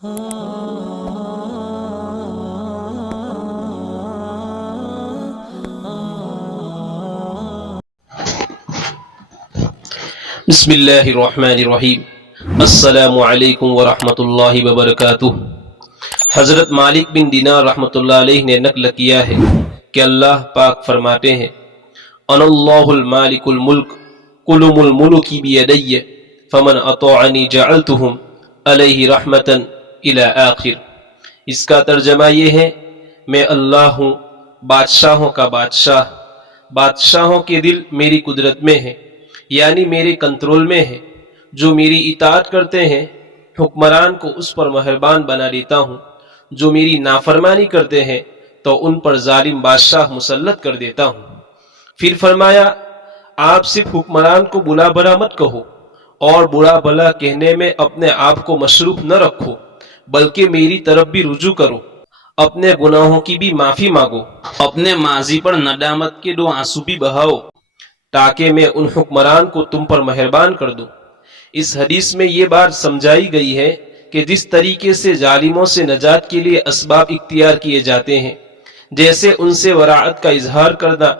بسم اللہ الرحمن الرحیم۔ السلام علیکم ورحمۃ اللہ وبرکاتہ۔ حضرت مالک بن دینار رحمۃ اللہ علیہ نے نقل کیا ہے کہ اللہ پاک فرماتے ہیں انا اللہ المالک الملک قلم الملک بیدی فمن اطاعنی جعلتہم علیہ رحمتا الی آخر۔ اس کا ترجمہ یہ ہے میں اللہ ہوں، بادشاہوں کا بادشاہ، بادشاہوں کے دل میری قدرت میں ہے، یعنی میرے کنٹرول میں ہے۔ جو میری اطاعت کرتے ہیں حکمران کو اس پر مہربان بنا دیتا ہوں، جو میری نافرمانی کرتے ہیں تو ان پر ظالم بادشاہ مسلط کر دیتا ہوں۔ پھر فرمایا آپ صرف حکمران کو برا بھلا مت کہو اور برا بھلا کہنے میں اپنے آپ کو مصروف نہ رکھو، بلکہ میری طرف بھی رجوع کرو، اپنے گناہوں کی بھی معافی مانگو، اپنے ماضی پر ندامت کے 2 آنسو بھی بہاؤ تاکہ میں ان حکمران کو تم پر مہربان کر دوں۔ اس حدیث میں یہ بات سمجھائی گئی ہے کہ جس طریقے سے ظالموں سے نجات کے لیے اسباب اختیار کیے جاتے ہیں، جیسے ان سے وراعت کا اظہار کرنا،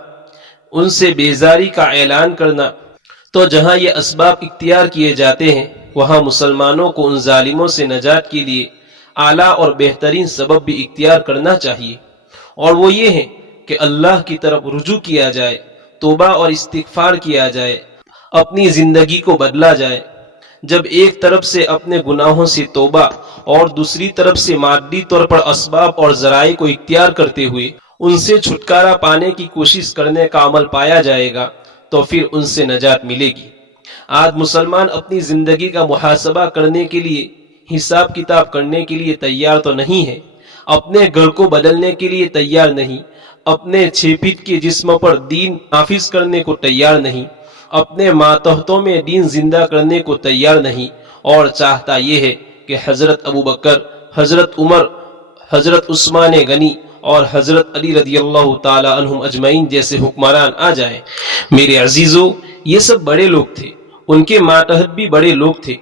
ان سے بیزاری کا اعلان کرنا، تو جہاں یہ اسباب اختیار کیے جاتے ہیں وہاں مسلمانوں کو ان ظالموں سے نجات کے لیے اعلیٰ اور بہترین سبب بھی اختیار کرنا چاہیے، اور وہ یہ ہے کہ اللہ کی طرف رجوع کیا جائے، توبہ اور استغفار کیا جائے، اپنی زندگی کو بدلا جائے۔ جب ایک طرف سے اپنے گناہوں سے توبہ اور دوسری طرف سے مادی طور پر اسباب اور ذرائع کو اختیار کرتے ہوئے ان سے چھٹکارا پانے کی کوشش کرنے کا عمل پایا جائے گا تو پھر ان سے نجات ملے گی۔ آج مسلمان اپنی زندگی کا محاسبہ کرنے کے لیے، حساب کتاب کرنے کے لیے تیار تو نہیں ہے، اپنے گھر کو بدلنے کے لیے تیار نہیں، اپنے 6 فٹ کے جسم پر دین نافذ کرنے کو تیار نہیں، اپنے ماتحتوں میں دین زندہ کرنے کو تیار نہیں، اور چاہتا یہ ہے کہ حضرت ابوبکر، حضرت عمر، حضرت عثمان غنی اور حضرت علی رضی اللہ تعالی عنہم اجمعین جیسے حکمران آ جائیں۔ میرے عزیزو، یہ سب بڑے لوگ تھے، ان کے ماتحت بھی بڑے لوگ تھے۔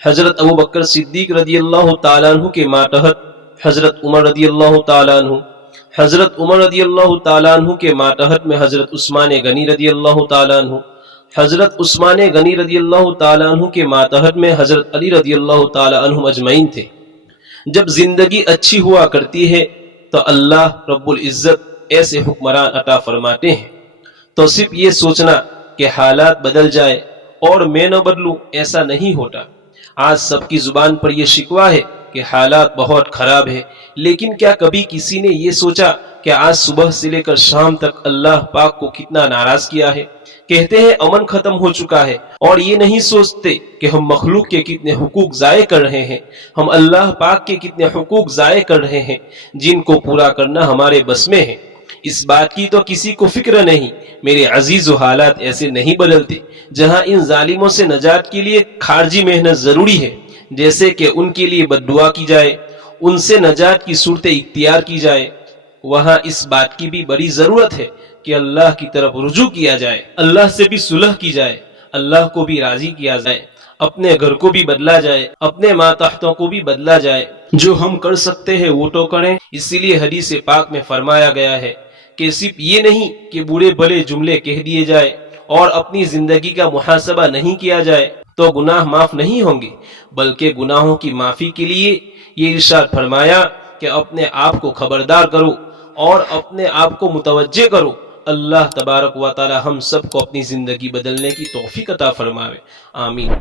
حضرت ابوبکر صدیق رضی اللہ تعالیٰ عنہ کے ماتحت حضرت عمر رضی اللہ تعالیٰ عنہ، حضرت عمر رضی اللہ تعالیٰ عنہ کے ماتحت میں حضرت عثمان غنی رضی اللہ تعالیٰ عنہ، حضرت عثمان غنی رضی اللہ تعالیٰ عنہ کے ماتحت میں حضرت علی رضی اللہ تعالیٰ عنہ اجمعین تھے۔ جب زندگی اچھی ہوا کرتی ہے تو اللہ رب العزت ایسے حکمران عطا فرماتے ہیں، تو صرف یہ سوچنا کہ حالات بدل جائے اور میں نہ بدلوں ایسا نہیں ہوتا۔ آج سب کی زبان پر یہ شکوہ ہے کہ حالات بہت خراب ہے، لیکن کیا کبھی کسی نے یہ سوچا کہ آج صبح سے لے کر شام تک اللہ پاک کو کتنا ناراض کیا ہے؟ کہتے ہیں امن ختم ہو چکا ہے، اور یہ نہیں سوچتے کہ ہم مخلوق کے کتنے حقوق ضائع کر رہے ہیں، ہم اللہ پاک کے کتنے حقوق ضائع کر رہے ہیں جن کو پورا کرنا ہمارے بس میں ہے۔ اس بات کی تو کسی کو فکر نہیں۔ میرے عزیز و حالات ایسے نہیں بدلتے۔ جہاں ان ظالموں سے نجات کے لیے خارجی محنت ضروری ہے، جیسے کہ ان کے لیے بد دعا کی جائے، ان سے نجات کی صورتیں اختیار کی جائے، وہاں اس بات کی بھی بڑی ضرورت ہے کہ اللہ کی طرف رجوع کیا جائے، اللہ سے بھی صلح کی جائے، اللہ کو بھی راضی کیا جائے، اپنے گھر کو بھی بدلا جائے، اپنے ماتحتوں کو بھی بدلا جائے۔ جو ہم کر سکتے ہیں وہ تو کریں۔ اسی لیے حدیث پاک میں فرمایا گیا ہے کہ صرف یہ نہیں کہ برے بھلے جملے کہہ دیے جائے اور اپنی زندگی کا محاسبہ نہیں کیا جائے تو گناہ معاف نہیں ہوں گے، بلکہ گناہوں کی معافی کے لیے یہ ارشاد فرمایا کہ اپنے آپ کو خبردار کرو اور اپنے آپ کو متوجہ کرو۔ اللہ تبارک و تعالی ہم سب کو اپنی زندگی بدلنے کی توفیق عطا فرمائے، آمین۔